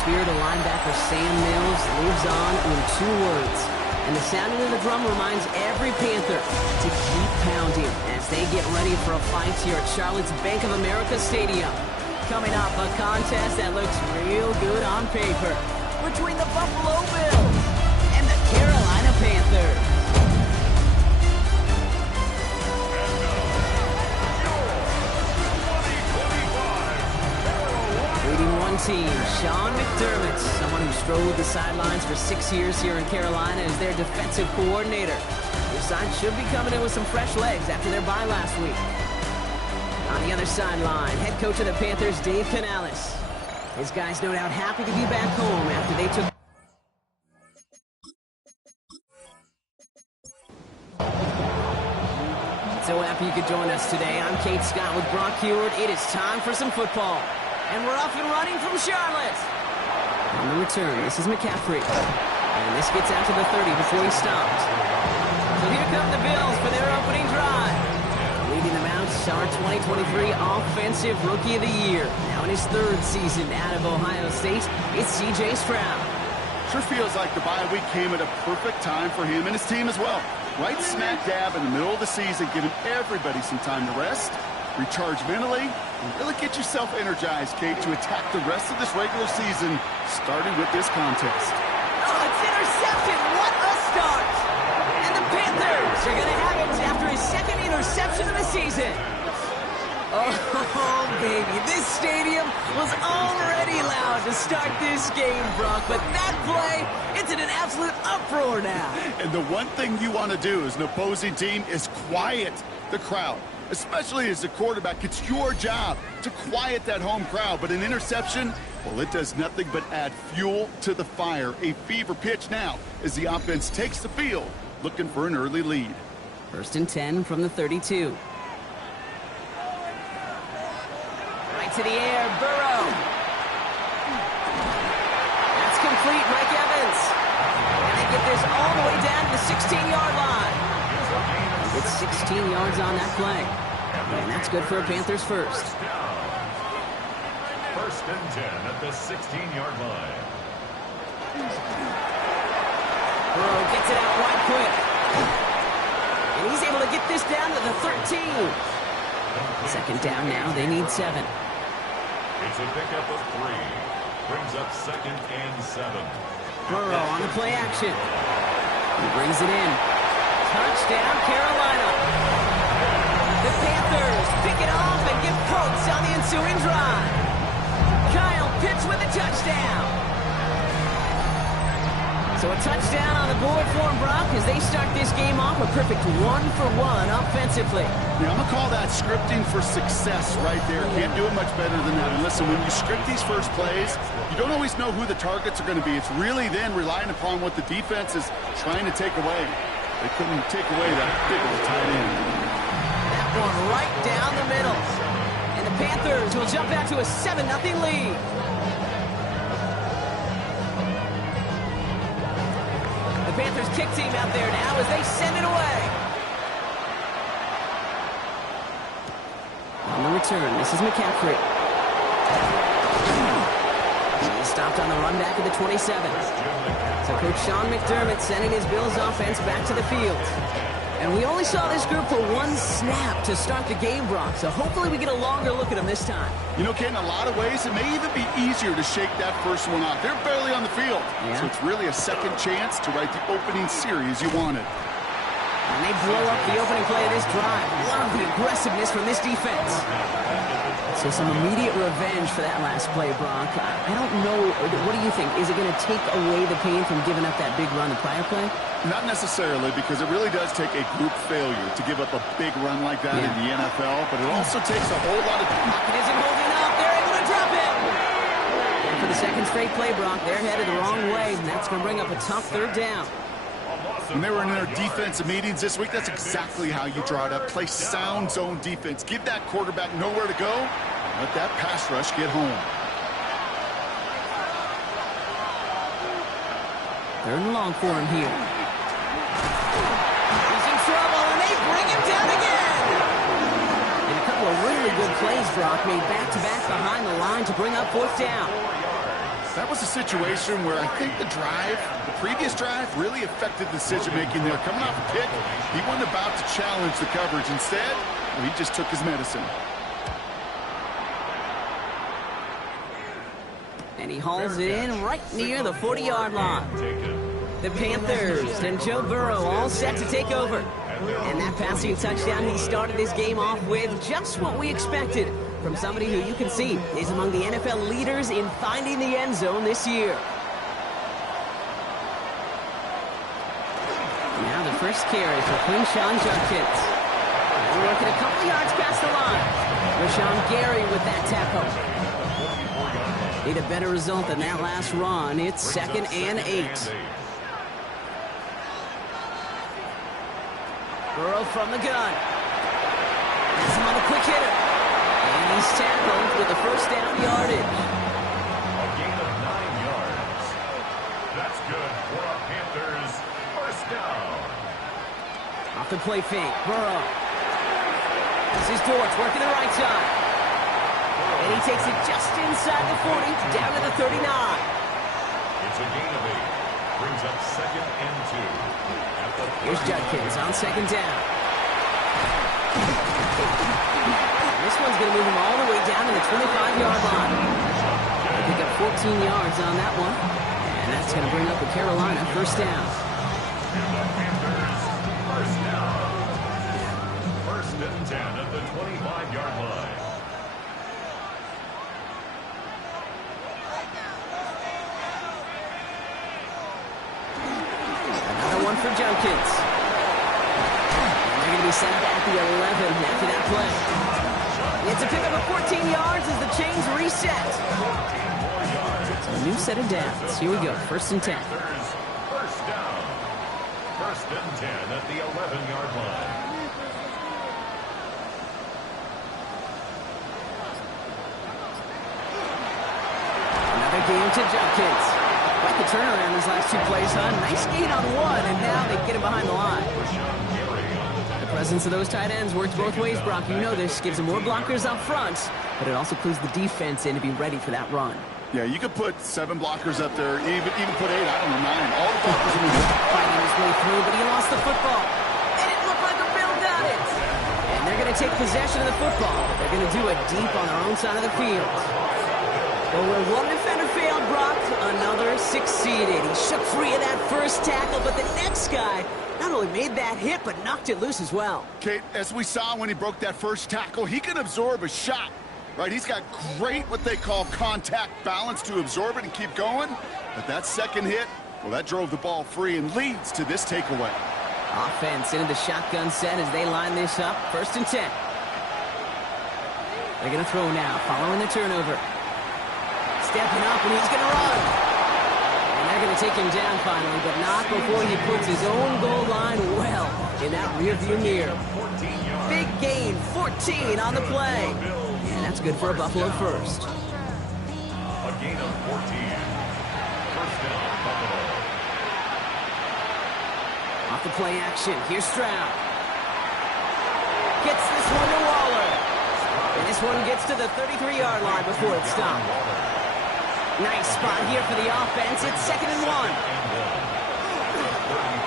spirit of linebacker Sam Mills lives on in 2 words. And the sounding of the drum reminds every Panther to keep pounding as they get ready for a fight here at Charlotte's Bank of America Stadium. Coming up, a contest that looks real good on paper between the Buffalo Bills and the Carolina Panthers. Leading one team, Sean McDermott, someone who strode with the sidelines for 6 years here in Carolina as their defensive coordinator. This side should be coming in with some fresh legs after their bye last week. On the other sideline, head coach of the Panthers, Dave Canales. His guys no doubt happy to be back home after they took... So happy you could join us today. I'm Kate Scott with Brock Heward. It is time for some football. And we're off and running from Charlotte. On the return, this is McCaffrey. And this gets out to the 30 before he stops. So here come the Bills for their opening drive. Leading them out, our 2023 Offensive Rookie of the Year. Now in his 3rd season out of Ohio State, it's C.J. Stroud. Sure feels like the bye week came at a perfect time for him and his team as well. Right smack dab in the middle of the season, giving everybody some time to rest, recharge mentally, and really get yourself energized, Kate, to attack the rest of this regular season, starting with this contest. Oh, it's interception! What a start! And the Panthers are going to have it after his 2nd interception of the season. Oh, baby, this stadium was already loud to start this game, Brock, but that play, it's in an absolute uproar now. And the one thing you want to do as an opposing team is quiet the crowd. Especially as a quarterback, it's your job to quiet that home crowd. But an interception, well, it does nothing but add fuel to the fire. A fever pitch now as the offense takes the field, looking for an early lead. 1st and 10 from the 32. Right to the air, Burrow. That's complete, Mike Evans. And they get this all the way down to the 16-yard line. It's 16 yards on that play. And that's good for a Panthers first. 1st and 10 at the 16-yard line. Burrow gets it out wide quick. And he's able to get this down to the 13. 2nd down now. They need 7. It's a pickup of 3. Brings up 2nd and 7. Burrow on the play action. He brings it in. Touchdown, Carolina. The Panthers pick it off and get points on the ensuing drive. Kyle Pitts with a touchdown. So a touchdown on the board for him, Brock, as they start this game off a perfect 1-for-1 offensively. Yeah, I'm going to call that scripting for success right there. Can't do it much better than that. And listen, when you script these first plays, you don't always know who the targets are going to be. It's really then relying upon what the defense is trying to take away. They couldn't take away that big old tight end. That one right down the middle. And the Panthers will jump out to a 7-0 lead. The Panthers kick team out there now as they send it away. On the return, this is McCaffrey. He's stopped on the run back at the 27. So Coach Sean McDermott sending his Bills offense back to the field. And we only saw this group for 1 snap to start the game, Brock. So hopefully we get a longer look at them this time. You know, Ken, in a lot of ways, it may even be easier to shake that first one off. They're barely on the field. Yeah. So it's really a second chance to write the opening series you wanted. And they blow up the opening play of this drive. Love the aggressiveness from this defense. So some immediate revenge for that last play, Brock. I don't know. What do you think? Is it going to take away the pain from giving up that big run the prior play? Not necessarily, because it really does take a group failure to give up a big run like that in the NFL, but it also takes a whole lot of... Pocket isn't holding up. They're able to drop it. And for the 2nd straight play, Brock, they're headed the wrong way, and that's going to bring up a tough 3rd down. When they were in their defensive meetings this week, that's exactly how you draw it up. Play sound zone defense. Give that quarterback nowhere to go. Let that pass rush get home. 3rd and long for him here. He's in trouble, and they bring him down again. And a couple of really good plays, Brock, made back-to-back behind the line to bring up 4th down. That was a situation where I think the previous drive, really affected decision-making there. Coming off a pick, he wasn't about to challenge the coverage. Instead, well, he just took his medicine. And he hauls it in right near the 40-yard line. The Panthers and Joe Burrow all set to take over. And that passing touchdown, he started this game off with just what we expected from somebody who you can see is among the NFL leaders in finding the end zone this year. Now the first carry for Quinshawn Judkins. We're working a couple yards past the line. Rashawn Gary with that tackle. Need a better result than that last run. It's 2nd and 8. Burrow from the gun. Has him on the quick hitter. And he's tackled with the first down yardage. A gain of 9 yards. That's good for a Panthers first down. Off the play fake. Burrow. This is Dortch working the right side. And he takes it just inside the 40, down to the 39. It's a gain of 8. Brings up 2nd and 2. Here's Judkins on 2nd down. This one's going to move him all the way down to the 25-yard line. They pick up 14 yards on that one. And that's going to bring up the Carolina first down. And the Panthers first down. 1st and 10 at the 25-yard line. For Judkins. And they're going to be sent back the 11 after that play. It's a pickup of 14 yards as the chains reset. So a new set of downs. Here we go. 1st and 10. First down. 1st and 10 at the 11-yard line. Another game to Judkins. Quite the turnaround his last 2 plays, huh? Nice gain on 1, and now they get him behind the line. The presence of those tight ends works both ways, Brock. You know this. Gives them more blockers up front, but it also clues the defense in to be ready for that run. Yeah, you could put 7 blockers up there, even put 8, I don't know, 9. All the blockers in the fighting his way through, but he lost the football. And it looked like a Bill got it. And they're going to take possession of the football, but they're going to do it deep on their own side of the field. Well, where one defender failed, Brock, another succeeded. He shook free of that first tackle, but the next guy not only made that hit, but knocked it loose as well. Kate, as we saw when he broke that first tackle, he can absorb a shot, right? He's got great, what they call contact balance to absorb it and keep going. But that second hit, well, that drove the ball free and leads to this takeaway. Offense into the shotgun set as they line this up. 1st and 10. They're going to throw now, following the turnover. Stepping up, and he's going to run. And they're going to take him down finally, but not before he puts his own goal line well in that rearview mirror. Big gain, 14 on the play. And that's good for a Buffalo first. A gain of 14. First down, Buffalo. Off the play action, here's Stroud. Gets this one to Waller. And this one gets to the 33-yard line before it's stopped. Nice spot here for the offense. It's 2nd and 1.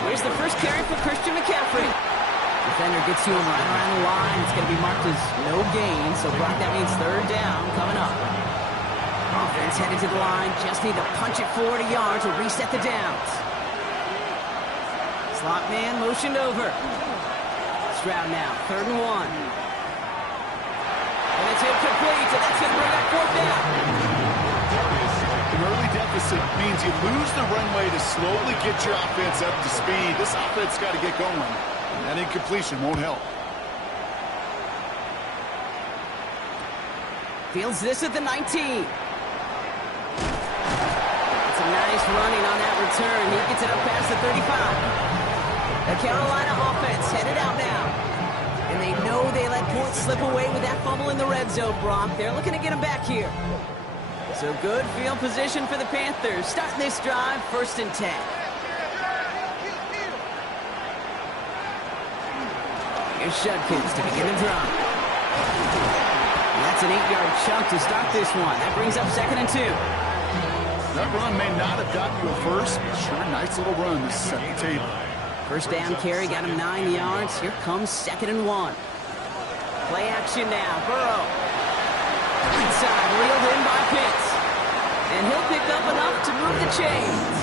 Here's the first carry for Christian McCaffrey. Defender gets to him right around the line. It's going to be marked as no gain. So, Brock, that means 3rd down coming up. Offense headed to the line. Just need to punch it 40 yards to reset the downs. Slot man motioned over. Stroud now, 3rd and 1. And it's incomplete, and that's going to bring up 4th down. An early deficit means you lose the runway to slowly get your offense up to speed. This offense got to get going, and that incompletion won't help. Fields this at the 19. It's a nice running on that return. He gets it up past the 35. The Carolina offense headed out now. And they know they let points slip away with that fumble in the red zone, Brock. They're looking to get him back here. So good field position for the Panthers. Starting this drive, 1st and 10. Here's Judkins to begin the drive. And that's an 8-yard chunk to start this one. That brings up 2nd and 2. That run may not have gotten you a first, but sure, nice little run to set the table. First down carry got him 9 yards. Here comes 2nd and 1. Play action now. Burrow. Inside, reeled in by Pitts. And he'll pick up enough to move the chains.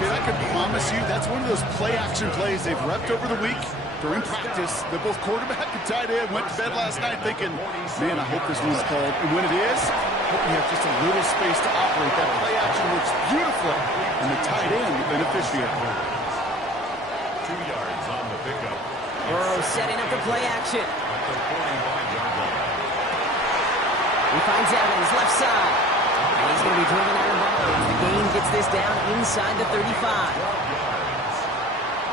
I can promise you that's one of those play-action plays they've repped over the week. During practice, the both quarterback and tight end went to bed last night thinking, man, I hope this one's called. And when it is, I hope we have just a little space to operate. That play-action works beautifully, and the tight end, the beneficiary. 2 yards on the pickup. Burrow setting up the play action. At the 45-yard line. He finds Evans, left side. And he's going to be driven out of bounds. The gain gets this down inside the 35.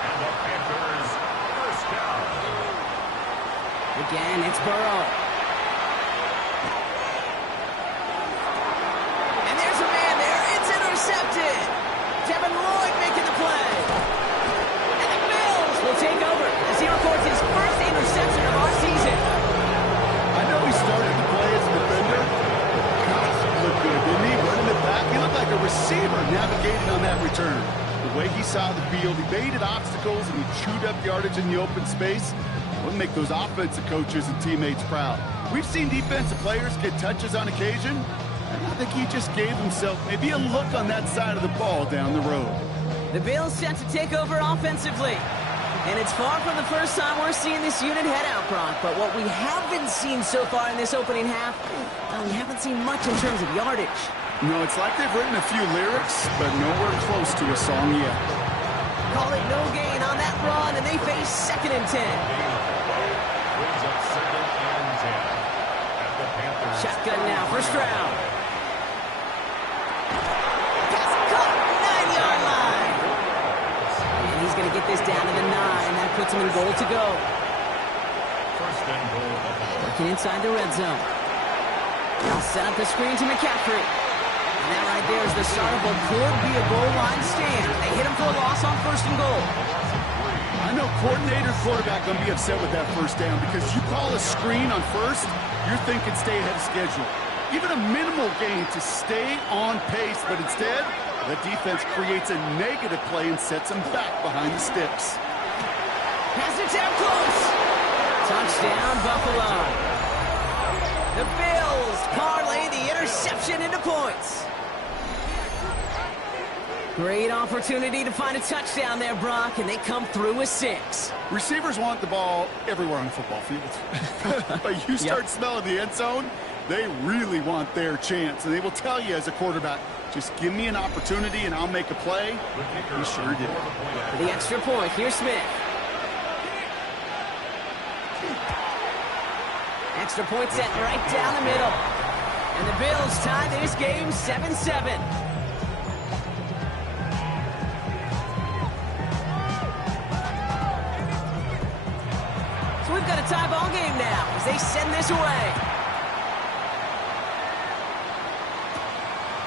And the Panthers first down. Again, it's Burrow. And there's a man there. It's intercepted. Devin Lloyd making the play. And the Bills will take over as he records his first interception of our season. I know he started the play as a defender. Gosh, he looked good, didn't he? Running it back, he looked like a receiver navigating on that return. The way he saw the field, he baited obstacles and he chewed up yardage in the open space. Wouldn't make those offensive coaches and teammates proud. We've seen defensive players get touches on occasion, and I think he just gave himself maybe a look on that side of the ball down the road. The Bills set to take over offensively. And it's far from the first time we're seeing this unit head out, Brock. But what we haven't seen so far in this opening half, well, we haven't seen much in terms of yardage. No, it's like they've written a few lyrics, but nowhere close to a song yet. Call it no gain on that run, and they face 2nd and 10. Brings up 2nd and 10. At the Panthers. Shotgun now, first round. Pass caught, 9-yard line. And he's going to get this down to the 9. That puts him in goal to go. First and goal. Working inside the red zone. Now set up the screen to McCaffrey. And that right there is the start of what could be a goal line stand. They hit him for a loss on 1st and goal. I know coordinator, quarterback going to be upset with that first down because you call a screen on first, you're thinking stay ahead of schedule. Even a minimal gain to stay on pace, but instead, the defense creates a negative play and sets them back behind the sticks. Pass it down close. Touchdown, Buffalo. The Bills parlay the interception into points. Great opportunity to find a touchdown there, Brock, and they come through with 6. Receivers want the ball everywhere on the football field. But you start smelling the end zone, they really want their chance. And they will tell you as a quarterback, just give me an opportunity and I'll make a play. He sure did. For the extra point, here's Smith. Extra point set right down the middle. And the Bills tie this game 7-7. So we've got a tie ball game now as they send this away.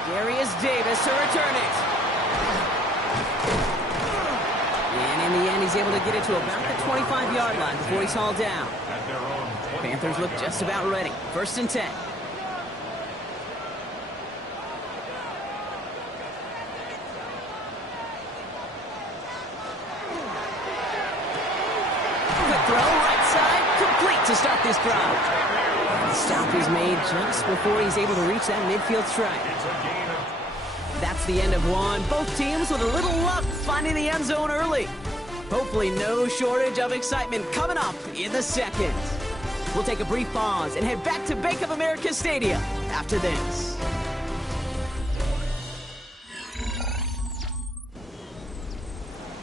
Darius Davis to return it. And in the end, he's able to get it to about the 25-yard line before he's hauled down. Panthers look just about ready. 1st and 10. Quick throw, right side, complete to start this drive. And the stop is made just before he's able to reach that midfield strike. That's the end of one. Both teams with a little luck finding the end zone early. Hopefully no shortage of excitement coming up in the second. We'll take a brief pause and head back to Bank of America Stadium after this.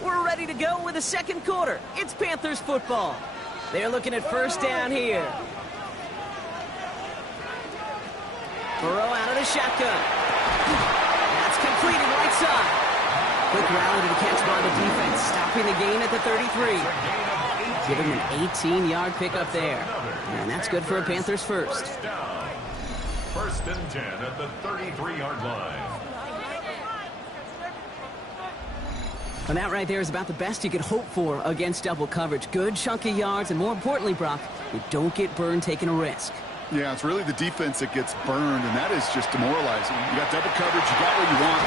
We're ready to go with the second quarter. It's Panthers football. They're looking at first down here. Burrow out of the shotgun. That's completed right side. Quick rally to the catch by the defense, stopping the gain at the 33. Give him an 18-yard pickup there. And that's good for a Panthers first. First and 10 at the 33-yard line. And that right there is about the best you could hope for against double coverage. Good chunky yards, and more importantly, Brock, you don't get burned taking a risk. Yeah, it's really the defense that gets burned, and that is just demoralizing. You got double coverage, you got what you want.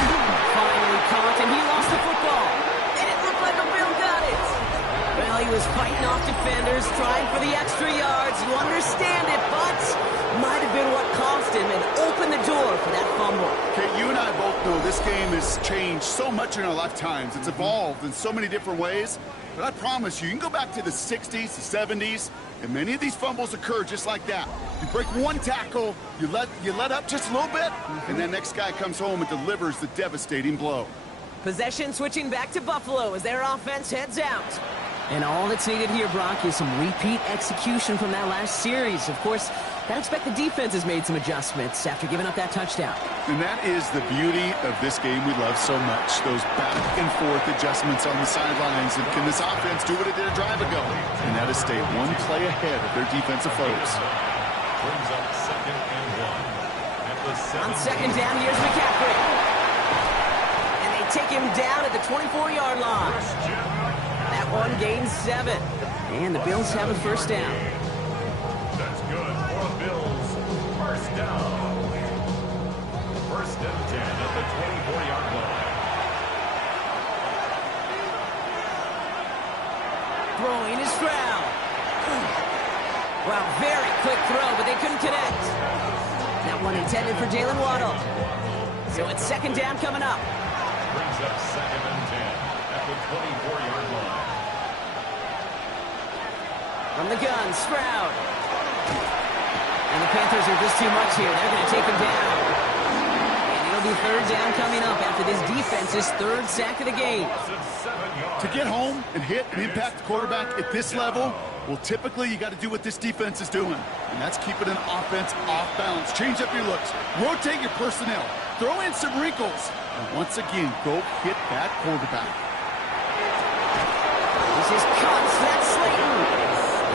Finally caught, and he lost the football. And it looked like a Bill got it. Well, he was fighting off defenders, trying for the extra yards. You understand it, but might have been what cost him and opened the door for that fumble. Okay, you and I both know this game has changed so much in our lifetimes. It's evolved in so many different ways. But I promise you, you can go back to the 60s, the 70s, and many of these fumbles occur just like that. You break one tackle, you let up just a little bit, and then next guy comes home and delivers the devastating blow. Possession switching back to Buffalo as their offense heads out. And all that's needed here, Brock, is some repeat execution from that last series. Of course, I expect the defense has made some adjustments after giving up that touchdown. And that is the beauty of this game we love so much. Those back and forth adjustments on the sidelines. And can this offense do what it did a drive ago? And that is stay one play ahead of their defensive foes. Brings up 2nd and 1. At the On second down, here's McCaffrey. And they take him down at the 24-yard line. That one gains 7. And the Bills have a first down. That's good for the Bills. First down. 1st and 10 at the 24-yard line. Throwing is Stroud. Wow, very quick throw, but they couldn't connect. That one intended for Jalen Waddle. So it's second down coming up. Brings up 2nd and 10 at the 24-yard line. From the gun, Stroud. And the Panthers are just too much here. They're going to take him down. And it'll be third down coming up after this defense's third sack of the game. To get home and hit and impact the quarterback at this level, well, typically you got to do what this defense is doing, and that's keeping an offense off balance. Change up your looks, rotate your personnel, throw in some wrinkles, and once again, go hit that quarterback. This is Cutts. That's Slayton.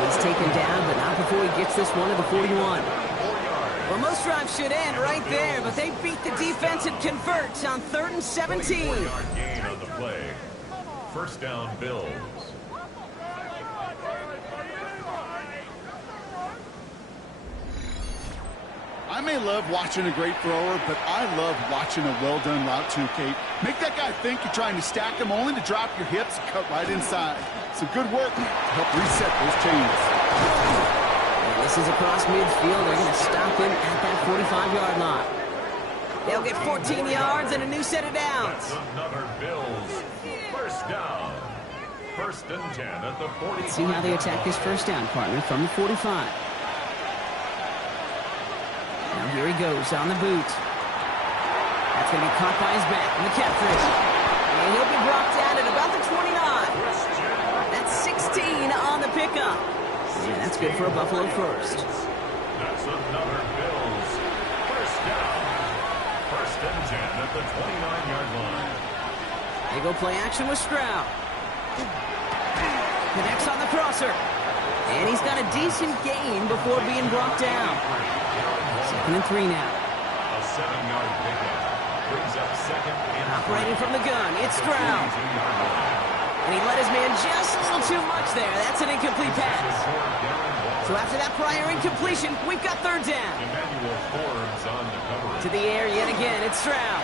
He's taken down, but not before he gets this one to the 41. Well, most drives should end right there, but they beat the defense and convert on 3rd and 17. 24-yard gain on the play. First down, Bills. I may love watching a great thrower, but I love watching a well-done route too, Kate. Make that guy think you're trying to stack him only to drop your hips and cut right inside. Some good work to help reset those chains. And this is across midfield. They're going to stop him at that 45-yard line. They'll get 14 yards and a new set of downs. That's another Bills. First down. 1st and 10 at the 40. Let's see how they attack this first down, partner, from the 45. Now here he goes on the boot. That's going to be caught by his back. McCaffrey. And he'll be brought down at about the 29. That's 16 on the pickup. Yeah, that's good for a Buffalo first. That's another Bills. First down. 1st and 10 at the 29-yard line. They go play action with Stroud. Connects on the crosser. And he's got a decent gain before being brought down. 2nd and 3 now. A 7-yard pickup. Brings up 2nd and Operating from the gun, it's Stroud. And he let his man just a little too much there. That's an incomplete pass. So after that prior incompletion, we've got 3rd down. Emmanuel Forbes on the coverage. To the air yet again, it's Stroud.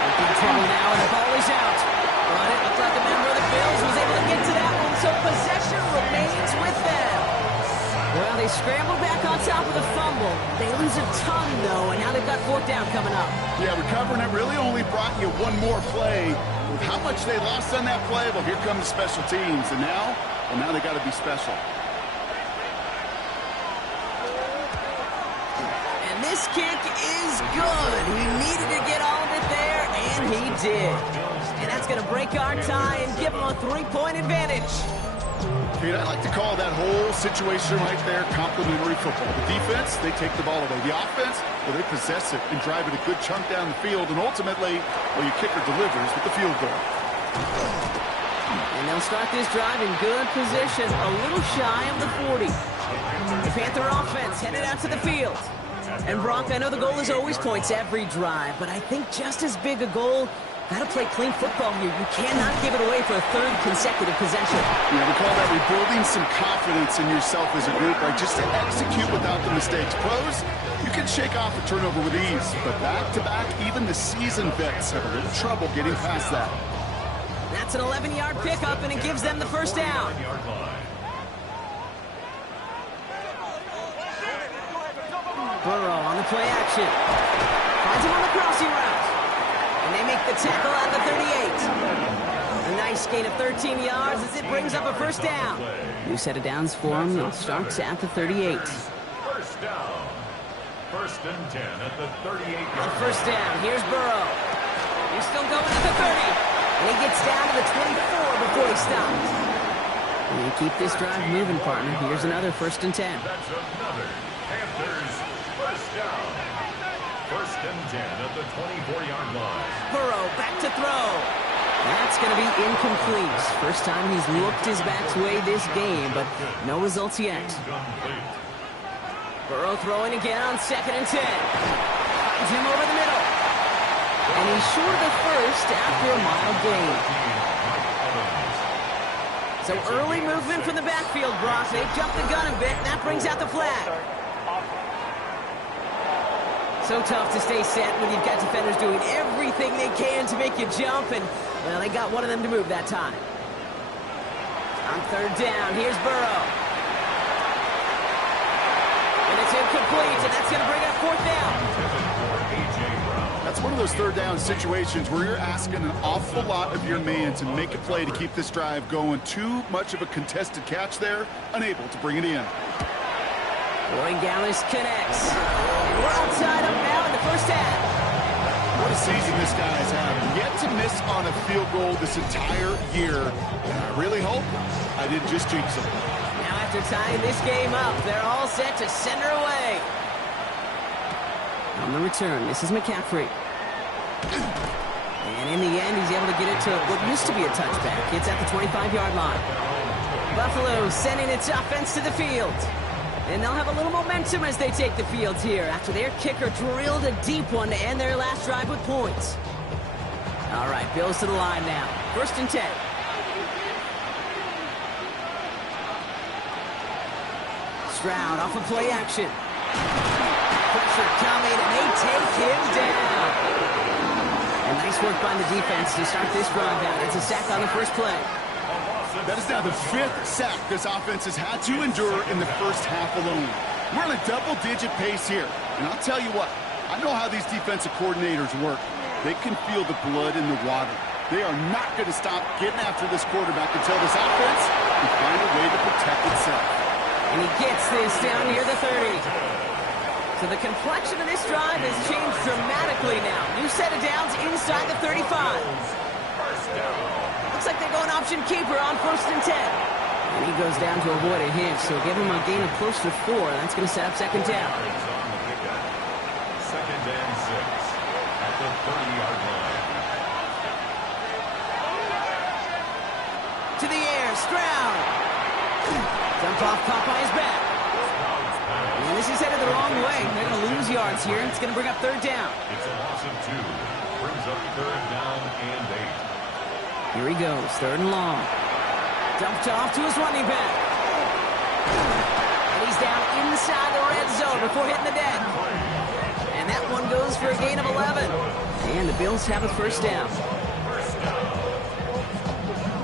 In trouble now, and the ball is out. But it looked like a member of the Bills was able to get to that one, so possession remains with them. Well, they scrambled back on top of the fumble. They lose a ton, though, and now they've got 4th down coming up. Yeah, recovering it really only brought you one more play. With how much they lost on that play, well, here comes special teams. And now, well, now they got to be special. And this kick is good. He needed to get all of it there, and he did. And that's going to break our tie and give them a 3-point advantage. Kate, I like to call that whole situation right there complimentary football. The defense, they take the ball away. The offense, well, they possess it and drive it a good chunk down the field. And ultimately, well, your kicker delivers with the field goal. And they'll start this drive in good position, a little shy of the 40. The Panther offense headed out to the field. And Brock, I know the goal is always points every drive, but I think just as big a goal Got to play clean football here. You cannot give it away for a third consecutive possession. Yeah, we call that rebuilding some confidence in yourself as a group, right? Just to execute without the mistakes. Pros, you can shake off a turnover with ease, but back-to-back, even the seasoned vets have a little trouble getting past that. That's an 11-yard pickup, and it gives them the first down. Burrow on the play action. Finds him on the crossing route. And they make the tackle at the 38. A nice gain of 13 yards as it brings up a first down. New set of downs for him. It starts at the 38. First down. First and 10 at the 38. First down. Here's Burrow. He's still going at the 30. And he gets down to the 24 before he stops. And you keep this drive moving, partner. Here's another first and 10. That's another Panthers first down. First and 10 at the 24-yard line. Burrow back to throw. That's going to be incomplete. First time he's looked his back's way this game, but no results yet. Incomplete. Burrow throwing again on second and 10. Finds him over the middle. And he's short of the first after a mild gain. So early movement from the backfield, Brock. They jumped the gun a bit, and that brings out the flag. So tough to stay set when you've got defenders doing everything they can to make you jump, and, well, they got one of them to move that time. On third down, here's Burrow. And it's incomplete, and that's going to bring up fourth down. That's one of those third down situations where you're asking an awful lot of your man to make a play to keep this drive going. Too much of a contested catch there, unable to bring it in. Gallis connects. We're outside up now in the first half. What a season this guy's having. Yet to miss on a field goal this entire year. And I really hope I didn't just jinx him. Now after tying this game up, they're all set to send her away. On the return, this is McCaffrey. And in the end, he's able to get it to what used to be a touchback. It's at the 25-yard line. Buffalo sending its offense to the field. And they'll have a little momentum as they take the field here after their kicker drilled a deep one to end their last drive with points. All right, Bills to the line now. First and 10. Stroud off of play action. Pressure coming, and they take him down. And nice work by the defense to start this drive out. It's a sack on the first play. That is now the 5th sack this offense has had to endure in the first half alone. We're on a double-digit pace here. And I'll tell you what, I know how these defensive coordinators work. They can feel the blood in the water. They are not going to stop getting after this quarterback until this offense can find a way to protect itself. And he gets this down near the 30. So the complexion of this drive has changed dramatically now. New set of downs inside the 35. Looks like they're going option keeper on first and 10. And he goes down to avoid a hit, so give him a gain of close to 4. That's going to set up second down. Second and 6 at the 30-yard line. To the air, Stroud. Dump off Popeye's back. And this is headed the wrong way. They're going to lose yards here. It's going to bring up third down. It's a loss of 2. Brings up third down and 8. Here he goes, third and long. Dumped off to his running back. And he's down inside the red zone before hitting the deck. And that one goes for a gain of 11. And the Bills have a first down.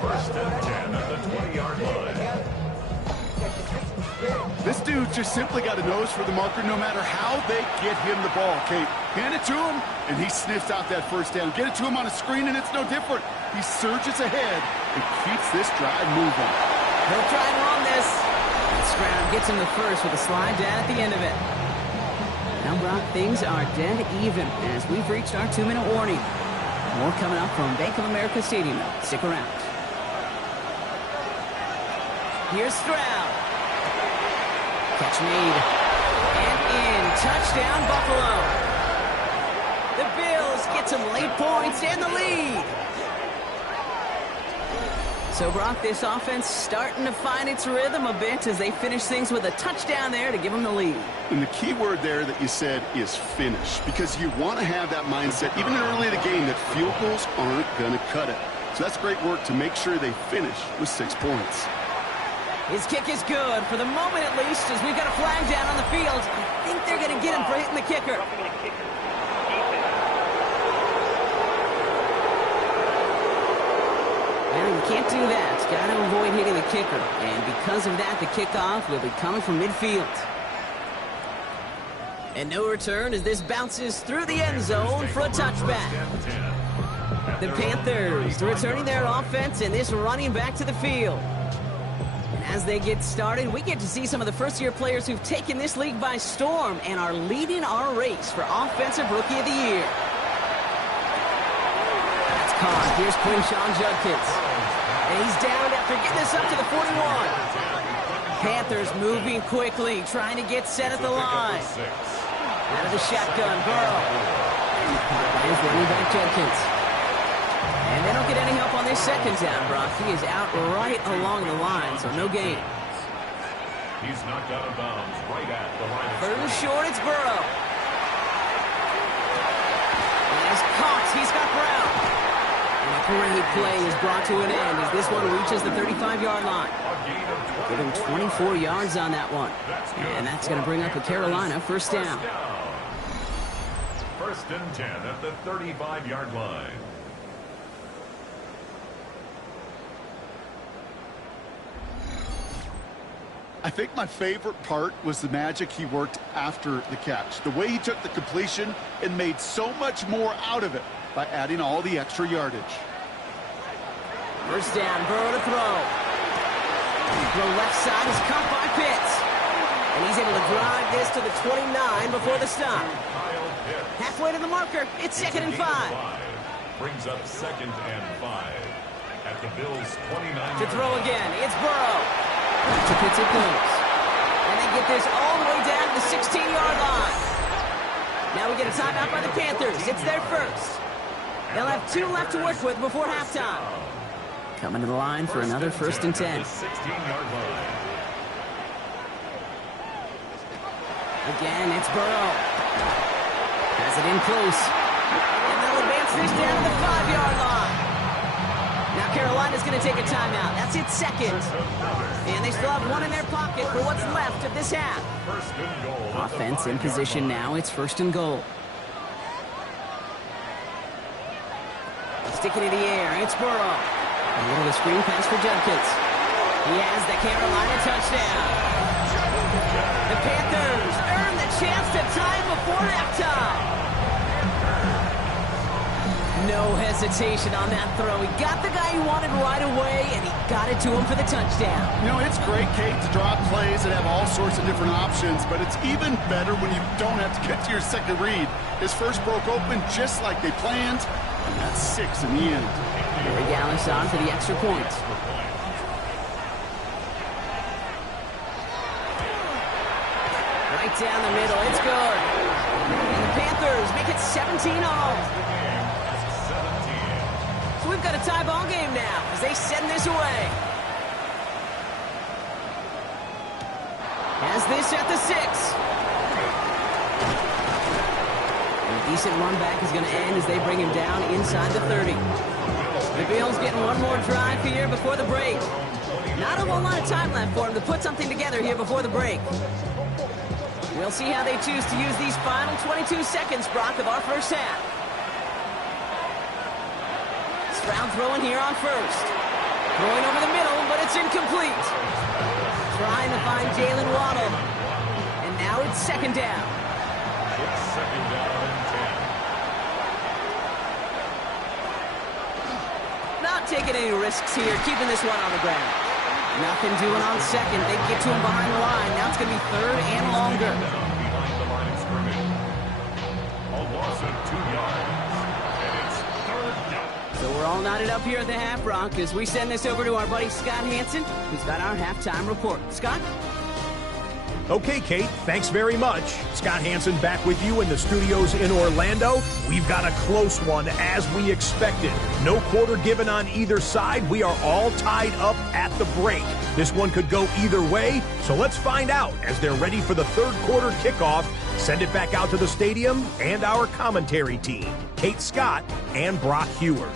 First and 10 at the 20-yard line. This dude just simply got a nose for the marker no matter how they get him the ball, Kate. Hand it to him, and he sniffs out that first down. Get it to him on a screen, and it's no different. He surges ahead and keeps this drive moving. He'll try and run this. And Stroud gets him the first with a slide down at the end of it. Now, Brock, things are dead even as we've reached our 2-minute warning. More coming up from Bank of America Stadium. Stick around. Here's Stroud. Catch made. And in. Touchdown, Buffalo. The Bills get some late points and the lead. So, Brock, this offense starting to find its rhythm a bit as they finish things with a touchdown there to give them the lead. And the key word there that you said is finish, because you want to have that mindset, even early in the game, that field goals aren't going to cut it. So that's great work to make sure they finish with 6 points. His kick is good, for the moment at least, as we've got a flag down on the field. I think they're going to get him for hitting the kicker. Well, you can't do that. Got to avoid hitting the kicker. And because of that, the kickoff will be coming from midfield. And no return as this bounces through the end zone for a touchback. The Panthers returning their offense and this running back to the field. And as they get started, we get to see some of the first-year players who've taken this league by storm and are leading our race for Offensive Rookie of the Year. That's caught. Here's Quinshawn Judkins. And he's down after getting this up to the 41. Panthers moving quickly, trying to get set at the line. Out of the shotgun, Burrow. Here's running back Judkins. And they don't get any help on this second down, Brock. He is out right along the line, so no gain. He's knocked out of bounds right at the line of Third and scrimmage. short, it's Burrow. And as caught, he's got Brown. And a great play is brought to an end as this one reaches the 35-yard line. Give him 24 yards on that one. And that's going to bring up a Carolina first down. First and 10 at the 35-yard line. I think my favorite part was the magic he worked after the catch. The way he took the completion and made so much more out of it by adding all the extra yardage. First down, Burrow to throw. Throw left side is caught by Pitts. And he's able to drive this to the 29 before the stop. Halfway to the marker, it's second and 5. Brings up second and 5 at the Bills' 29. To throw again, it's Burrow. To Pitts it goes. And they get this all the way down to the 16-yard line. Now we get a timeout by the Panthers. It's their first. They'll have 2 left to work with before halftime. Coming to the line for another first and 10. 16-yard line. Again, it's Burrow. Has it in close. And they'll advance this down to the 5-yard line. Now Carolina's going to take a timeout. That's its second. And they still have one in their pocket for what's left of this half. First and goal. Offense in position now. It's first and goal. Sticking in the air. It's Burrow. A little screen pass for Judkins. He has the Carolina touchdown. The Panthers earn the chance to tie it before halftime. No hesitation on that throw. He got the guy he wanted right away, and he got it to him for the touchdown. You know, it's great, Kate, to draw plays and have all sorts of different options, but it's even better when you don't have to get to your second read. His first broke open just like they planned, and that's 6 in the end. Barry Gallis on for the extra point. Right down the middle, it's good. And the Panthers make it 17-all. So we've got a tie ball game now as they send this away. Has this at the 6. And a decent run back is going to end as they bring him down inside the 30. The Bills getting one more drive here before the break. Not a whole lot of time left for him to put something together here before the break. We'll see how they choose to use these final 22 seconds, Brock, of our first half. Stroud throwing here on first. Throwing over the middle, but it's incomplete. Trying to find Jalen Waddle. And now it's second down. It's second down and 10. Not taking any risks here, keeping this one on the ground. Nothing doing on second. They get to him behind the line. Now it's going to be third and longer. Behind the line of scrimmage. A loss of 2 yards. And it's third down. So we're all knotted up here at the half, Brock, as we send this over to our buddy Scott Hansen, who's got our halftime report. Scott? Okay, Kate, thanks very much. Scott Hansen back with you in the studios in Orlando. We've got a close one, as we expected. No quarter given on either side. We are all tied up at the break. This one could go either way, so let's find out as they're ready for the third quarter kickoff. Send it back out to the stadium and our commentary team, Kate Scott and Brock Heward.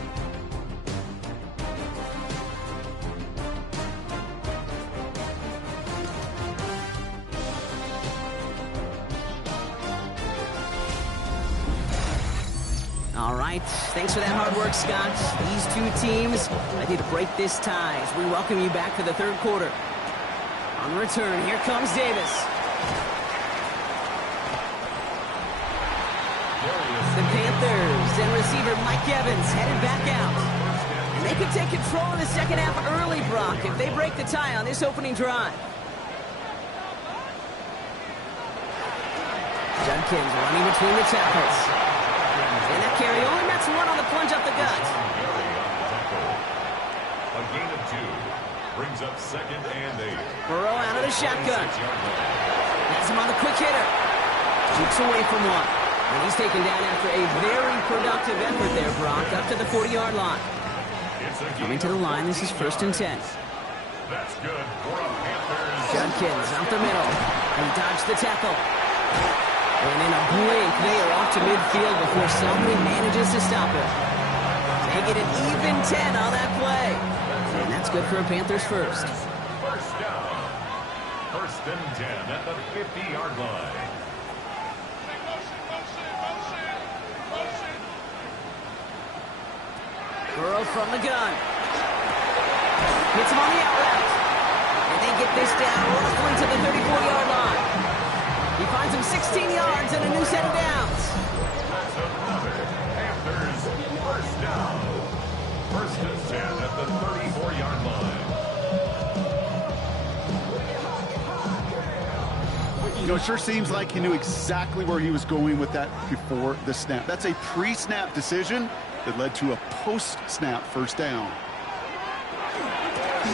All right, thanks for that hard work, Scott. These two teams ready to break this tie as we welcome you back to the third quarter. On the return, here comes Davis. The Panthers and receiver Mike Evans headed back out. And they could take control of the second half early, Brock, if they break the tie on this opening drive. Judkins running between the tackles. And that carry only nets one on the plunge up the gut. A gain of 2 brings up 2nd and 8. Burrow out of the shotgun. Has him on the quick hitter. Shoots away from one. And he's taken down after a very productive effort there, Brock, up to the 40-yard line. Coming to the line, this is 1st and 10. That's good for a Panthers. Judkins up the middle. And dodged the tackle. And in a blink, they are off to midfield before somebody manages to stop it. They get an even 10 on that play. And that's good for a Panthers first. First down. 1st and 10 at the 50-yard line. Burrow from the gun. Hits him on the out route. And they get this down roughly to the 34-yard line. He finds him 16 yards and a new set of downs. That's another Panthers first down. 1st and 10 at the 34-yard line. You know, it sure seems like he knew exactly where he was going with that before the snap. That's a pre-snap decision that led to a post-snap first down.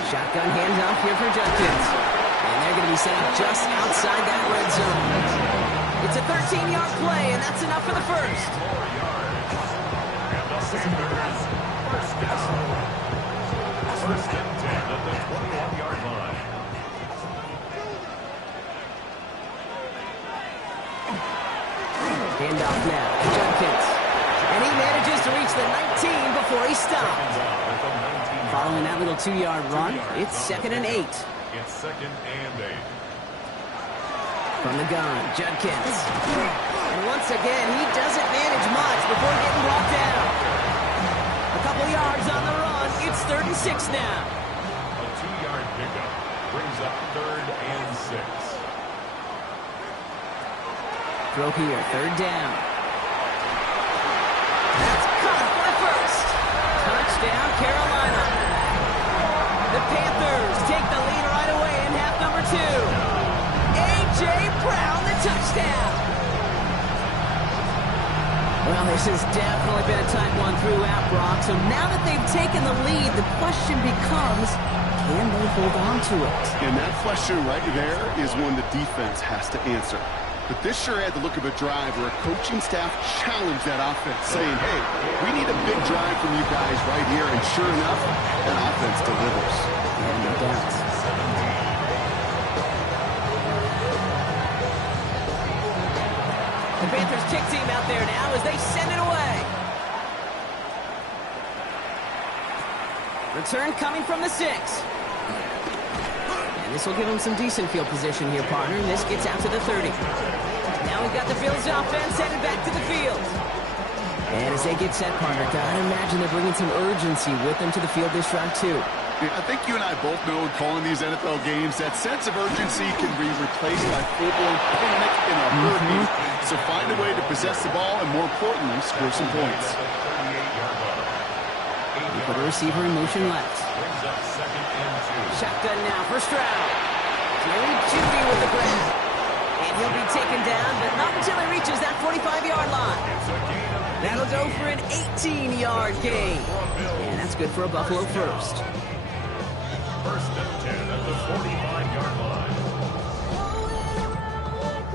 Shotgun handoff here for Judkins. And they're going to be set up just outside that red zone. It's a 13-yard play, and that's enough for the first. 4 yards. And the Panthers first down. 1st and 10 at the 21-yard line. Handoff now to Judkins. And he manages to reach the 19 before he stopped. Following that little 2-yard run, it's 2nd and 8. It's 2nd and 8. From the gun, Judkins. And once again, he doesn't manage much before getting brought down. A couple yards on the run. It's 3rd and 6 now. A 2-yard pickup brings up 3rd and 6. Throw here, 3rd down. That's caught for the first. Touchdown, Carolina. The Panthers take the lead right away in half number 2. A.J. Brown, the touchdown. Well, this has definitely been a tight one throughout, Brock. So now that they've taken the lead, the question becomes, can they hold on to it? And that question right there is one the defense has to answer. But this sure had the look of a drive where a coaching staff challenged that offense, saying, hey, we need a big drive from you guys right here. And sure enough, that offense delivers. Yeah, no doubt. The Panthers kick team out there now as they send it away. Return coming from the 6. And this will give them some decent field position here, partner. And this gets out to the 30. Now we've got the Bills offense headed back to the field. And as they get set, partner, gotta imagine they're bringing some urgency with them to the field this drive, too. I think you and I both know in calling these NFL games that sense of urgency can be replaced by full-blown panic in a heartbeat. So find a way to possess the ball and, more importantly, score some points. We put a receiver in motion left. Shotgun now for Stroud. Jerry Jeudy with the grab. And he'll be taken down, but not until he reaches that 45-yard line. That'll go for an 18-yard gain. And that's good for a Buffalo first. 1st and 10 at the 45-yard line.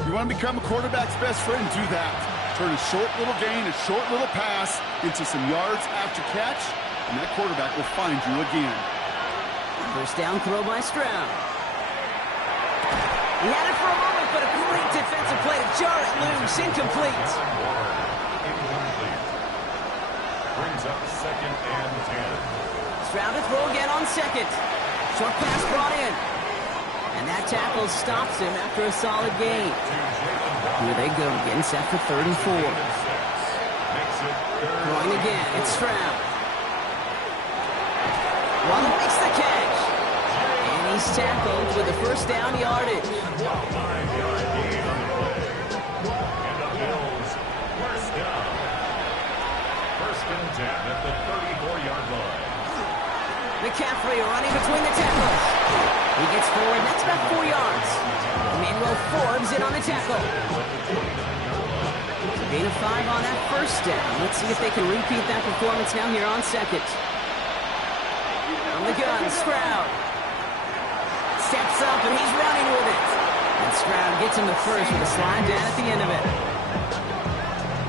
You want to become a quarterback's best friend, do that. Turn a short little gain, a short little pass into some yards after catch, and that quarterback will find you again. First down throw by Stroud. He had it for a moment, but a great defensive play to jar it loose. Incomplete. Brings up 2nd and 10. Stroud to throw again on second. Short pass brought in. And that tackle stops him after a solid gain. Here they go, getting set for 3rd and 4. Throwing again, it's Stroud. Waddle makes the catch. And he's tackled with the first down yardage. 5-yard gain on the play. And the Bills, first down. 1st and 10 at the 34-yard line. McCaffrey running between the tackles. He gets forward, that's about 4 yards. Emmanuel Forbes in on the tackle. Gain of 5 on that first down. Let's see if they can repeat that performance now here on second. On the gun, Stroud. Steps up and he's running with it. And Stroud gets him the first with a slide down at the end of it.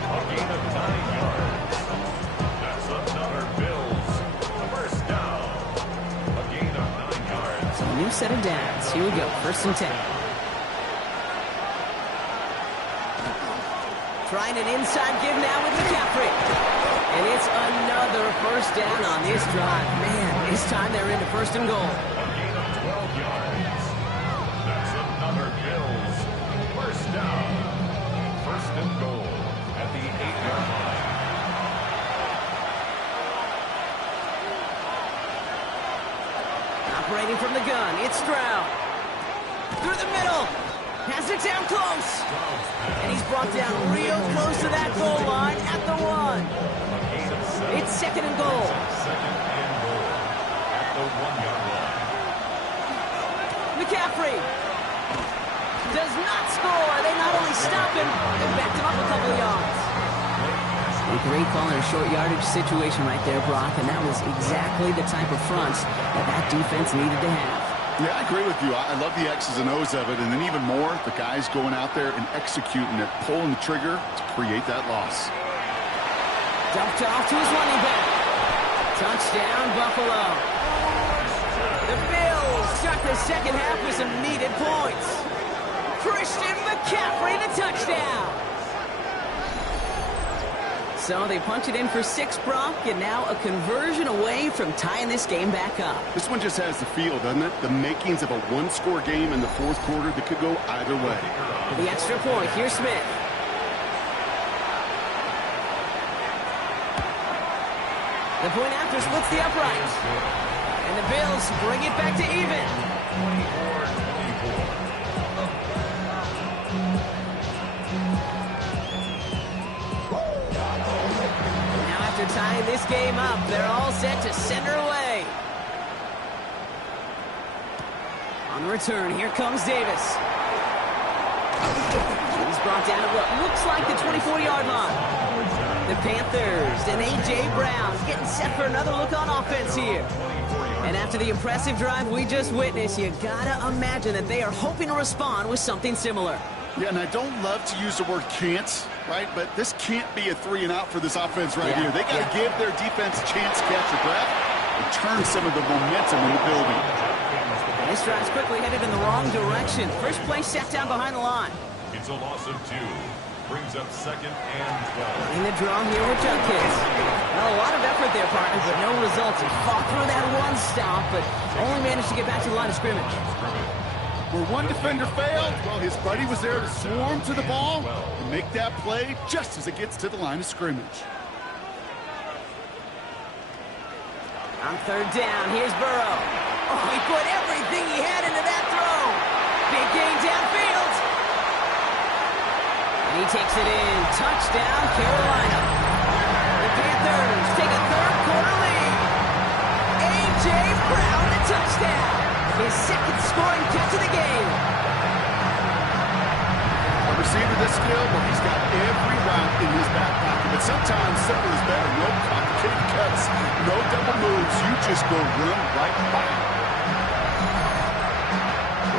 A gain of 9 yards. That's another Bills. First down. A gain of 9 yards. So a new set of downs. Here we go, 1st and 10. Trying an inside give now with McCaffrey. And it's another first down on this drive. Man, this time they're into 1st and goal. A gain of 12 yards. That's another Bills. First down. 1st and goal at the 8-yard line. Operating from the gun, it's Stroud. Through the middle. Has it down close. And he's brought down real close to that goal line at the 1. It's 2nd and goal. 2nd and goal at the 1-yard line. McCaffrey does not score. They not only stop him, they backed him up a couple of yards. A great call in a short yardage situation right there, Brock, and that was exactly the type of front that defense needed to have. Yeah, I agree with you. I love the X's and O's of it, and then even more, the guys going out there and executing it, pulling the trigger to create that loss. Dumped off to his running back. Touchdown, Buffalo. The Bills start the second half with some needed points. Christian McCaffrey, the touchdown. So they punch it in for 6, Brock, and now a conversion away from tying this game back up. This one just has the feel, doesn't it? The makings of a one-score game in the 4th quarter that could go either way. For the extra point, here's Smith. The point after splits the uprights. And the Bills bring it back to even. 24-24. Tying this game up, they're all set to send her away. On the return, here comes Davis. He's brought down at what looks like the 24-yard line. The Panthers and A.J. Brown getting set for another look on offense here. And after the impressive drive we just witnessed, you gotta imagine that they are hoping to respond with something similar. Yeah, and I don't love to use the word can't, right? But this can't be a 3 and out for this offense right here. They got to give their defense a chance to catch a breath and turn some of the momentum in the building. This drive's quickly headed in the wrong direction. First play set down behind the line. It's a loss of 2. Brings up 2nd and 12. In the draw here with Junkins. Well, a lot of effort there, partner, but no results. He fought through that one stop, but only managed to get back to the line of scrimmage. Where one defender failed, well, his buddy was there to swarm to the ball and make that play just as it gets to the line of scrimmage. On 3rd down, here's Burrow. Oh, he put everything he had into that throw. Big gain downfield. And he takes it in. Touchdown, Carolina. The Panthers take a 3rd quarter lead. A.J. Brown, the touchdown. His 2nd scoring catch of the game. A receiver this skilled, well, he's got every route in his back pocket. But sometimes simple is better. No complicated cuts, no double moves. You just go run right by him.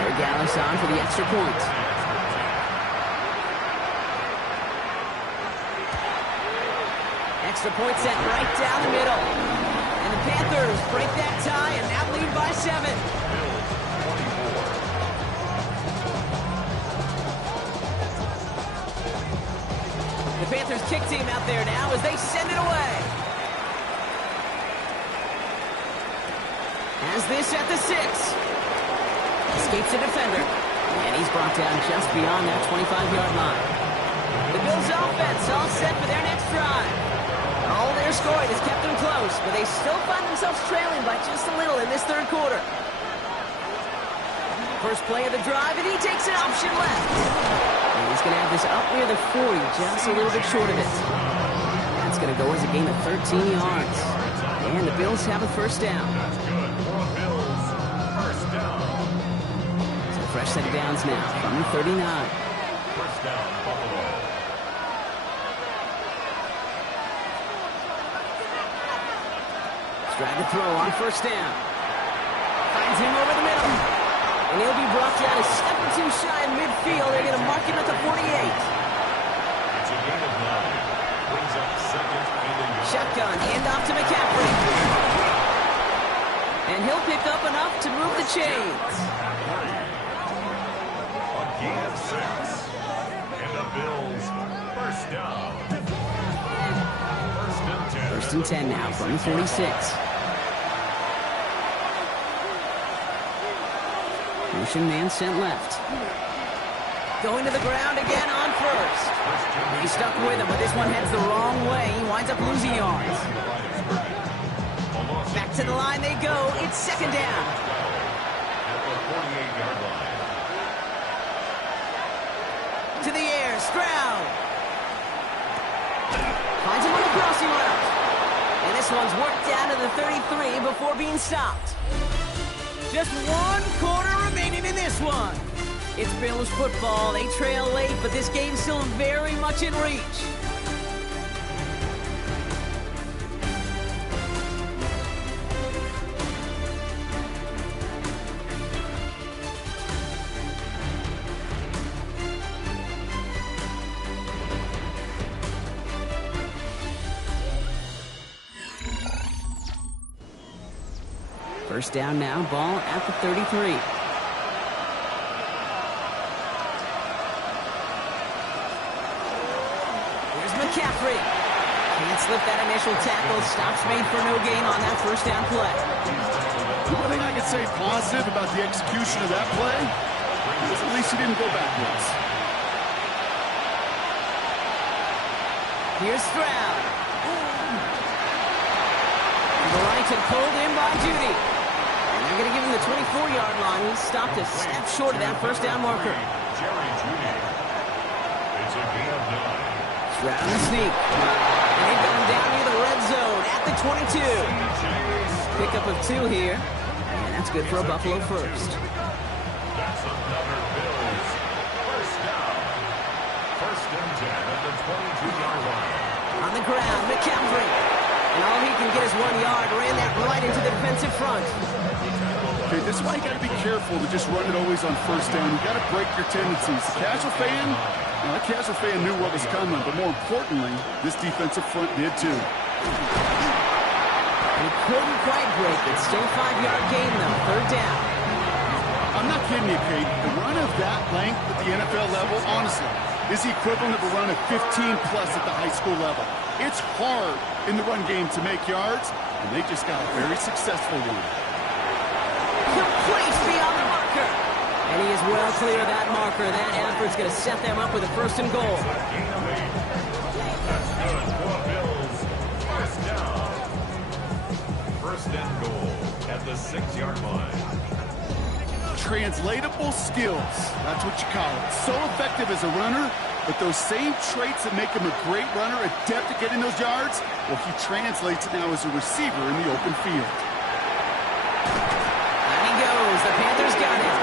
There Gallis on for the extra point. Extra point set right down the middle. And the Panthers break that tie and now lead by 7. The Panthers kick team out there now as they send it away. As this at the 6. Escapes the defender. And he's brought down just beyond that 25-yard line. The Bills' offense all set for their next drive. All their scoring has kept them close, but they still find themselves trailing by just a little in this third quarter. First play of the drive, and he takes an option left. And he's going to have this up near the 40, just a little bit short of it. That's going to go as a gain of 13 yards. And the Bills have a first down. That's good for the Bills. First down. So fresh set of downs now from the 39. First down, Buffalo. Trying to throw on first down. Finds him over the middle. And he'll be brought down a step or two shy of midfield. They're going to mark him at the 48. It's a gain of 9. Brings up second and a yard. Shotgun, handoff to McCaffrey. And he'll pick up enough to move the chains. A gain of 6. And the Bills, first down. First and 10 now from the 46. Motion man sent left. Going to the ground again on first. He's stuck with him, but this one heads the wrong way. He winds up losing yards. Back to the line they go. It's second down. At the 48-yard line. To the air, Stroud. Finds him on the crossing route. And this one's worked down to the 33 before being stopped. Just 1 quarter remaining in this one. It's Bills football. They trail late, but this game's still very much in reach. First down now, ball at the 33. Here's McCaffrey. Can't slip that initial tackle. Stops made for no gain on that first down play. One thing I could say positive about the execution of that play is at least he didn't go backwards. Here's Stroud. To the right and pulled in by Judy. They're going to give him the 24-yard line. He stopped a step short of that first down marker. Jerry Judy. It's a gain of 9. Stroud and sneak. And they've got him down near the red zone at the 22. Pickup of 2 here. And that's good for a Buffalo first. That's another Bills. First down. First and 10 at the 22-yard line. On the ground, McCaffrey. And all he can get is 1 yard. Ran that right into the defensive front. Okay, this is why you got to be careful to just run it always on first down. You got to break your tendencies. The casual fan, that casual fan knew what was coming, but more importantly, this defensive front did too. He couldn't quite break it. Still 5-yard gain though. Third down. I'm not kidding you, Kate. The run of that length at the NFL level, honestly, is the equivalent of a run of 15-plus at the high school level. It's hard in the run game to make yards, and they just got a very successful one. Complete beyond the marker. And he is well clear of that marker. That effort's going to set them up with a first and goal. Gain of 8. That's good for the Bills. First down. First and goal at the 6-yard line. Translatable skills. That's what you call it. So effective as a runner, but those same traits that make him a great runner, adept at getting those yards, well, he translates it now as a receiver in the open field. And he goes. The Panthers got him.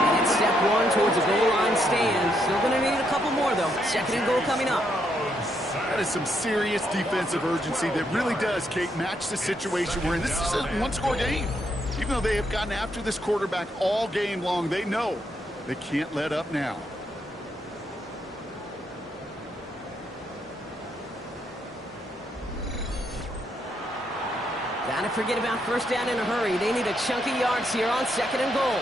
And it's step 1 towards a goal line stand. Still going to need a couple more, though. Second and goal coming up. That is some serious defensive urgency that really does, Kate, match the situation we're in. This is a one-score game. Even though they have gotten after this quarterback all game long, they know they can't let up now. Gotta forget about first down in a hurry. They need a chunk of yards here on 2nd and goal.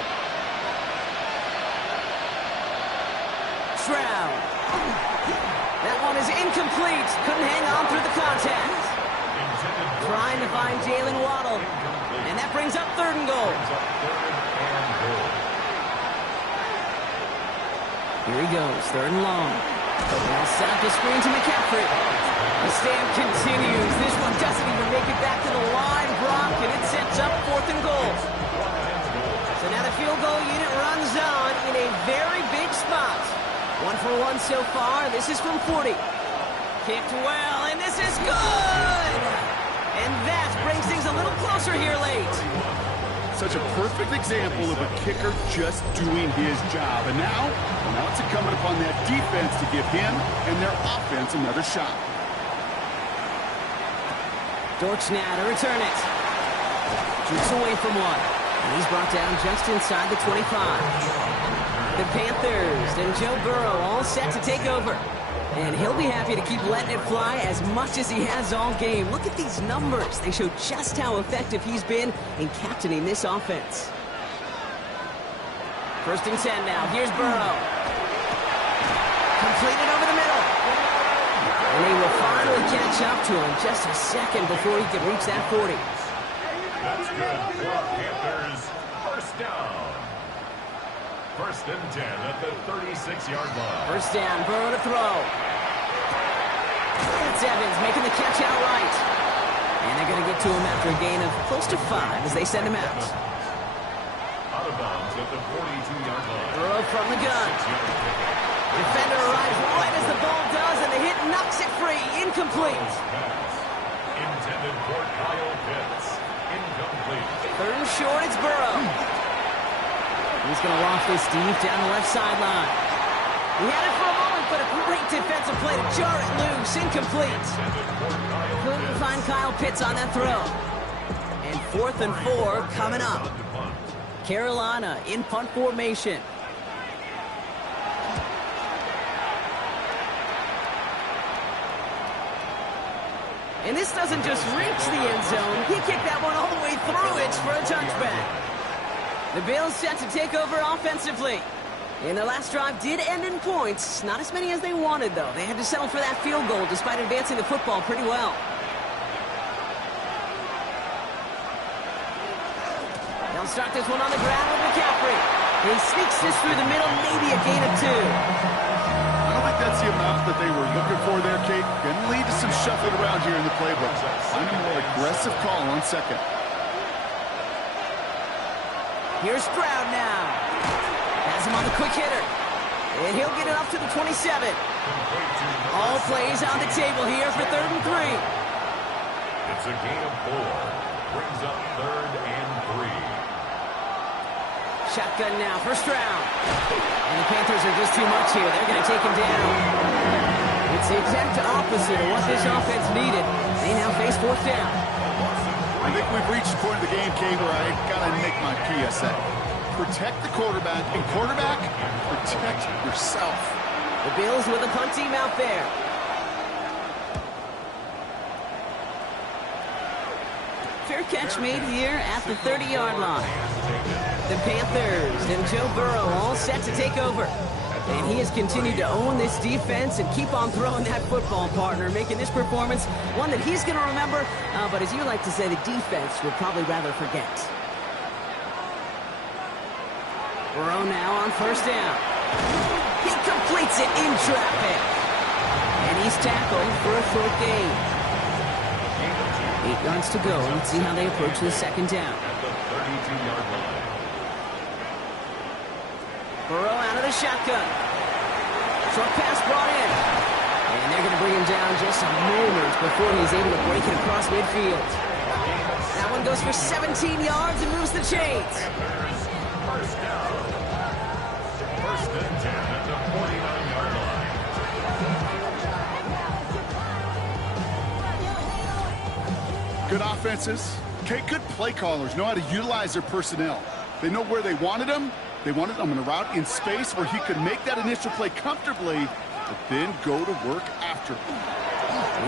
Stroud. That one is incomplete. Couldn't hang on through the contact. Trying to find Jalen Waddle. And that brings up 3rd and goal. Here he goes, 3rd and long. Now set up the screen to McCaffrey. The stand continues. This one doesn't even make it back to the line, Brock, and it sets up 4th and goal. So now the field goal unit runs on in a very big spot. 1 for 1 so far. This is from 40. Kicked well, and this is good! And that brings things a little closer here late. Such a perfect example of a kicker just doing his job. And now it's incumbent upon that defense to give him and their offense another shot. Dortch now to return it. Shoots away from one. And he's brought down just inside the 25. The Panthers and Joe Burrow all set to take over. And he'll be happy to keep letting it fly as much as he has all game. Look at these numbers. They show just how effective he's been in captaining this offense. 1st and 10 now. Here's Burrow. Completed over the middle. And they will finally catch up to him just a second before he can reach that 40. That's good for Panthers. 1st down. 1st and 10 at the 36-yard line. 1st down, Burrow to throw. That's Evans making the catch outright. And they're going to get to him after a gain of close to 5 as they send him out. Out of bounds at the 42-yard line. Burrow from the gun. Defender arrives right as the ball does, and the hit knocks it free. Incomplete. Intended for Kyle Pitts. Incomplete. 3rd and short, it's Burrow. He's going to loft this deep down the left sideline. He had it for a moment, but a great defensive play to jar it loose. Incomplete. Couldn't find Kyle Pitts on that throw. And 4th and 4 coming up. Carolina in punt formation. And this doesn't just reach the end zone. He kicked that one all the way through it for a touchback. The Bills set to take over offensively. And their last drive did end in points. Not as many as they wanted, though. They had to settle for that field goal despite advancing the football pretty well. They'll start this one on the ground with McCaffrey. He sneaks this through the middle, maybe a gain of 2. I don't think that's the amount that they were looking for there, Kate. Going to lead to some shuffling around here in the playbook. Find a more aggressive call on 2nd. Here's Stroud now. Has him on the quick hitter. And he'll get it up to the 27. All plays on the table here for 3rd and 3. It's a gain of 4. Brings up 3rd and 3. Shotgun now for Stroud. And the Panthers are just too much here. They're going to take him down. It's the exact opposite of what this offense needed. They now face 4th down. I think we've reached the point of the game, Kate, where I got to make my PSA. Protect the quarterback, and quarterback, protect yourself. The Bills with a punt team out there. Fair catch made here at the 30-yard line. The Panthers and Joe Burrow all set to take over. And he has continued to own this defense and keep on throwing that football, partner, making this performance one that he's going to remember, but as you like to say, the defense would probably rather forget. Burrow now on 1st down. He completes it in traffic. And he's tackled for a short gain. 8 yards to go. Let's see how they approach the 2nd down. At the 32-yard line. Burrow out of the shotgun. Short pass brought in. And they're going to bring him down just a moment before he's able to break it across midfield. That one goes for 17 yards and moves the chains. Panthers, 1st down. 1st and 10 at the 49-yard line. Good offenses. Okay, good play callers know how to utilize their personnel. They know where they wanted them. They wanted him in a route in space where he could make that initial play comfortably, but then go to work after.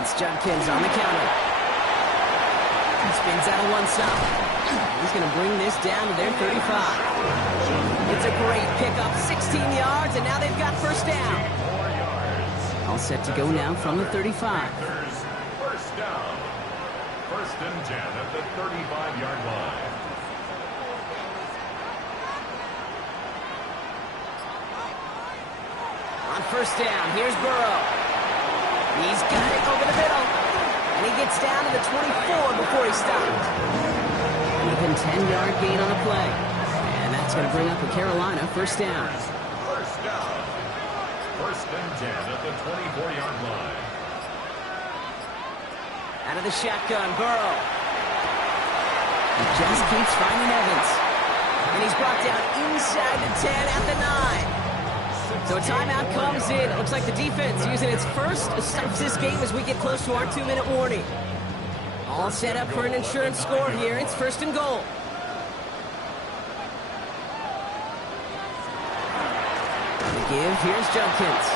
It's Judkins on the counter. Spins out of one side. He's going to bring this down to their 35. It's a great pickup, 16 yards, and now they've got first down. All set to go now from the 35. First down. First and 10 at the 35-yard line. On first down, here's Burrow. He's got it over the middle. And he gets down to the 24 before he stops. Even 10-yard gain on the play. And that's going to bring up a Carolina first down. First down. First and 10 at the 24-yard line. Out of the shotgun, Burrow. He just keeps finding Evans. And he's brought down inside the 10 at the 9. So a timeout comes in. It looks like the defense using its first stops this game as we get close to our 2-minute warning. All set up for an insurance score here. It's first and goal. The give, here's Judkins.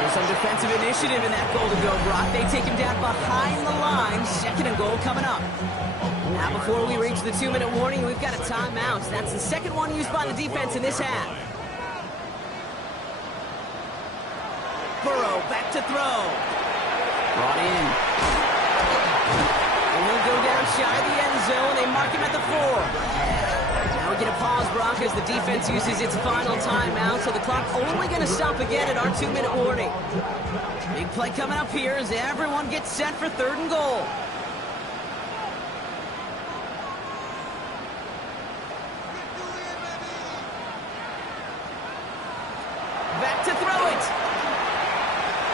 So some defensive initiative in that goal to go, Brock. They take him down behind the line. Second and goal coming up. Now before we reach the 2-minute warning, we've got a timeout. That's the second one used by the defense in this half. Burrow back to throw. Brought in. And he'll go down shy of the end zone. They mark him at the 4. Now we get a pause, Brock, as the defense uses its final timeout. So the clock only going to stop again at our 2-minute warning. Big play coming up here as everyone gets set for third and goal. Back to throw it.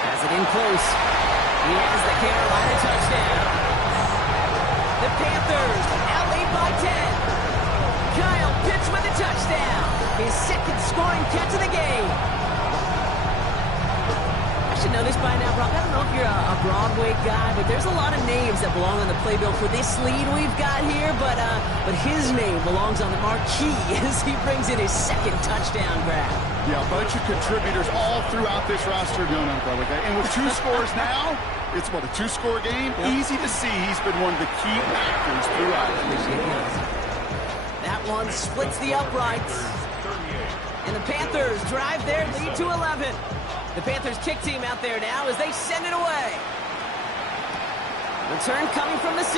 Has it in close. He has the Carolina touchdown. The Panthers out lead by 10. Kyle Pitts with a touchdown. His second scoring catch of the game. I should know this by now, Brock. I don't know if you're a Broadway guy, but there's a lot of names that belong on the playbill for this lead we've got here, but his name belongs on the marquee as he brings in his second touchdown grab. Yeah, a bunch of contributors all throughout this roster going on Broadway. And with 2 scores now, it's what, a 2-score game? Yep. Easy to see he's been one of the key factors throughout. That one splits the uprights. And the Panthers drive their lead to 11. The Panthers kick team out there now as they send it away. Return coming from the 6.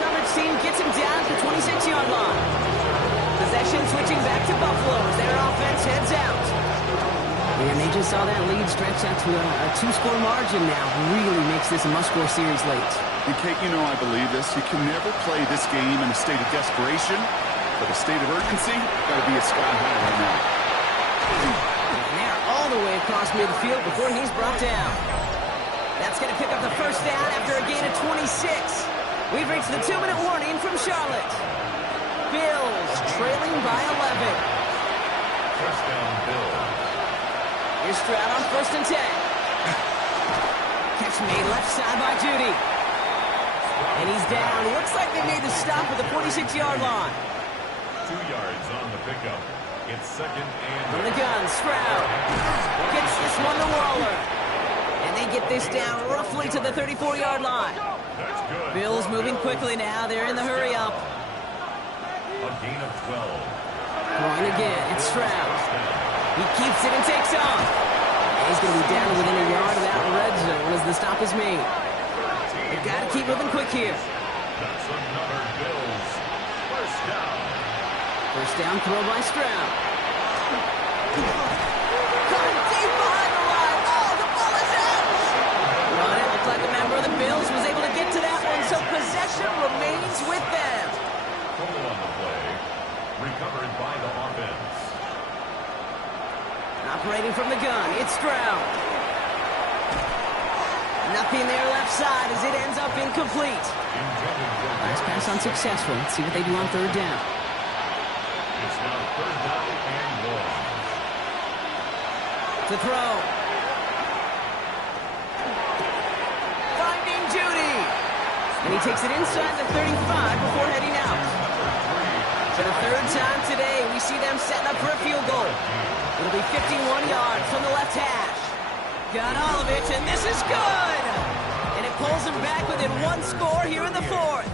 Coverage team gets him down to the 26-yard line. Possession switching back to Buffalo as their offense heads out. And they just saw that lead stretch out to a 2-score margin now. Really makes this a must-score series late. And Kate, you know I believe this. You can never play this game in a state of desperation, but a state of urgency got to be a sky high right now. And they're all the way across midfield before he's brought down. That's going to pick up the first down after a gain of 26. We've reached the 2-minute warning from Charlotte. Bills trailing by 11. First down, Bills. Here's Stroud on first and 10. Catch made left side by Judy. And he's down. It looks like they made the stop at the 46-yard line. 2 yards on the pickup. It's second and... From the gun, Stroud gets this one to Waller. And they get this down roughly to the 34-yard line. That's good. Bills moving quickly now. They're in the hurry up. A gain of 12. Going again, it's Stroud. He keeps it and takes off. And he's going to be down within a yard of that red zone as the stop is made. They've got to keep moving quick here. That's another Bills. First down. First down throw by Stroud. Coming deep behind the line. Oh, the ball is out. Well, it looked like a member of the Bills was able to get to that one, so possession remains with them. Total on the play. Recovered by the offense. Operating from the gun, it's Stroud. Nothing there left side as it ends up incomplete. Last pass unsuccessful. Let's see what they do on third down. It's now third down and 1. To throw. Finding Judy. And he takes it inside the 35 before heading out. For the third time today, we see them setting up for a field goal. It'll be 51 yards from the left hash. Got all of it, and this is good! And it pulls them back within one score here in the fourth.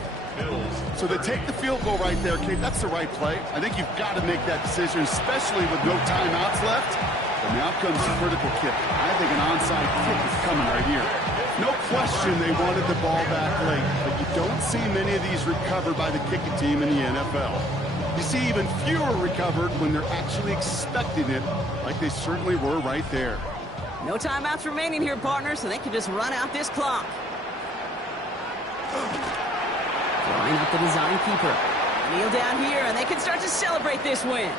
So they take the field goal right there, Kate. That's the right play. I think you've got to make that decision, especially with no timeouts left. But now comes the critical kick. I think an onside kick is coming right here. No question they wanted the ball back late, but you don't see many of these recovered by the kicking team in the NFL. You see even fewer recovered when they're actually expecting it, like they certainly were right there. No timeouts remaining here, partner, so they can just run out this clock. Line up the design keeper. Kneel down here, and they can start to celebrate this win.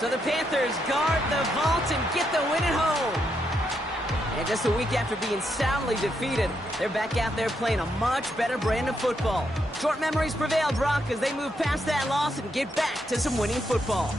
So the Panthers guard the vault and get the win at home. And just a week after being soundly defeated, they're back out there playing a much better brand of football. Short memories prevail, Brock, as they move past that loss and get back to some winning football.